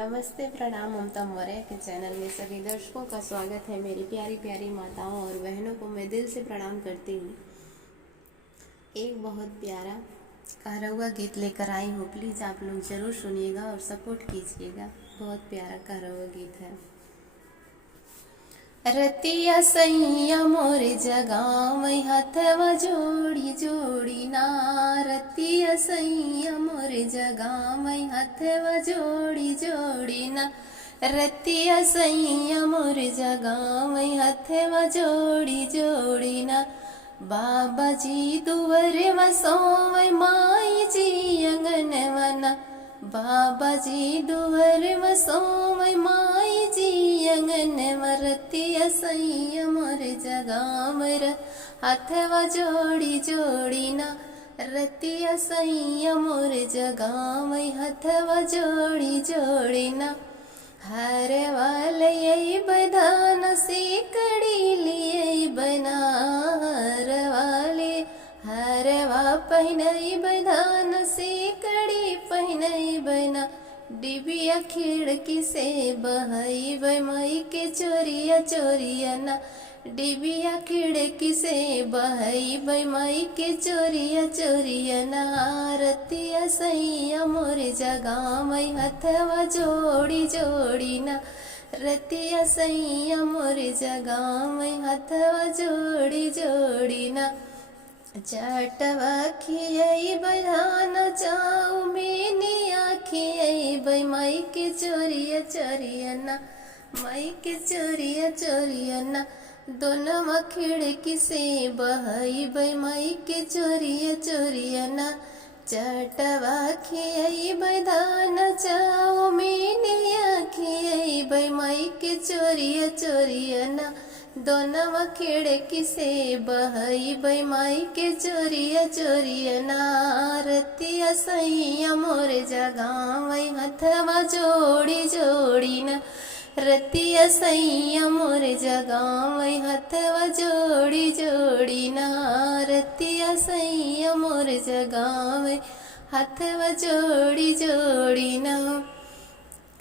नमस्ते, प्रणाम। ममता मौर्य के चैनल में सभी दर्शकों का स्वागत है। मेरी प्यारी प्यारी माताओं और बहनों को मैं दिल से प्रणाम करती हूँ। एक बहुत प्यारा कहरवा गीत लेकर आई हूँ। प्लीज़ आप लोग ज़रूर सुनिएगा और सपोर्ट कीजिएगा। बहुत प्यारा कहरवा गीत है। रतिया सैया मोर जगाव हथवा जोड़ी जोड़ी ना। रतिया सैया मोर जगाव हथवा जोड़ी जोड़ी ना। रतिया सैया मोर जगाव हथवा जोड़ी जोड़ी ना। बाबा जी दुवर वसोव माई जी अंगनवना। बाबा जी दुवर वसोव माई जी अंगन रतिया सैया मोर जगामर हथवा जोड़ी जोड़ी ना। रतिया सैया मोर जगाम हथवा जोड़ी जोड़ी ना। हर वाले यही बधान से कड़ी लिए बना। हरवा पहनई बधान से कड़ी पहनई बना। डिबिया खिड़की से बहई मई के चोरिया चोरिया ना। डिबिया खिड़की से बहई मई के चोरिया चोरिया ना। रतिया सैया मोर जगाम हथवा जोड़ी जोड़ी ना। रतिया सैया मोर जगाम हथवा जोड़ी जोड़ी ना। चटवा खियई बधान चाऊ मैंने आखियई माई के चोरिया चोरिया ना। माई के चोरिया चोरिया ना। दोनों खिड़की से बहई माई के चोरिया चोरिया ना। चटवा खियई बधान चाऊ मैंने आखियई माई के चोरिया चोरिया ना। दोनों खिड़की से बहई माई के चोरिया चोरिया ना। रतिया सैया मोर जगाव हथवा जोड़ी जोड़ी ना। रतिया सैया मोर जगाव हथवा जोड़ी जोड़ी ना। रतिया सैया मोर जगाव हथवा जोड़ी जोड़ी ना।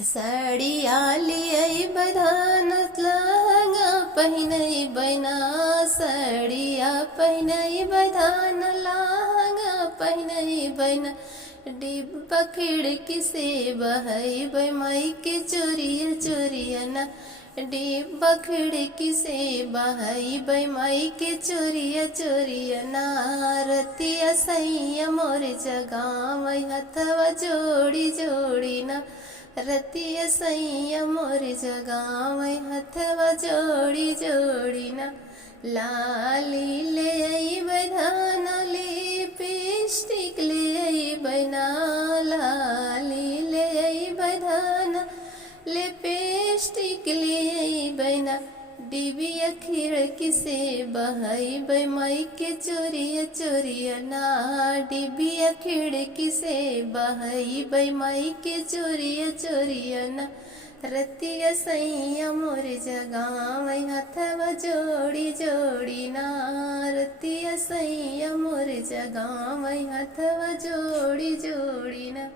साड़िया लियई बधान लहंगा पहनई बना। साड़िया पहनई बधान लहंगा पहनई बना। डिब्बा खिड़की से बहई माई के चोरिया चोरिया ना। डिब्बा खिड़की से बहई माई के चोरिया चोरिया ना। रतिया सैया मोर जगाव हथवा जोड़ी जोड़ी ना। रतिया सैया मोर जगाव हथवा जोड़ी जोड़ी ना। लाली ले आई बधान लिपस्टिक ले आई बना। लाली ले आई बधान लिपस्टिक ले आई बना। डिबिया खिड़की से बहई माई के चोरिया चोरिया ना। डिबिया खिड़की से बहई माई के चोरिया चोरिया ना। रतिया सैया मोर जगाव हथवा जोड़ी जोड़ी ना। रतिया सैया मोर जगाव हथवा जोड़ी जोड़ी ना।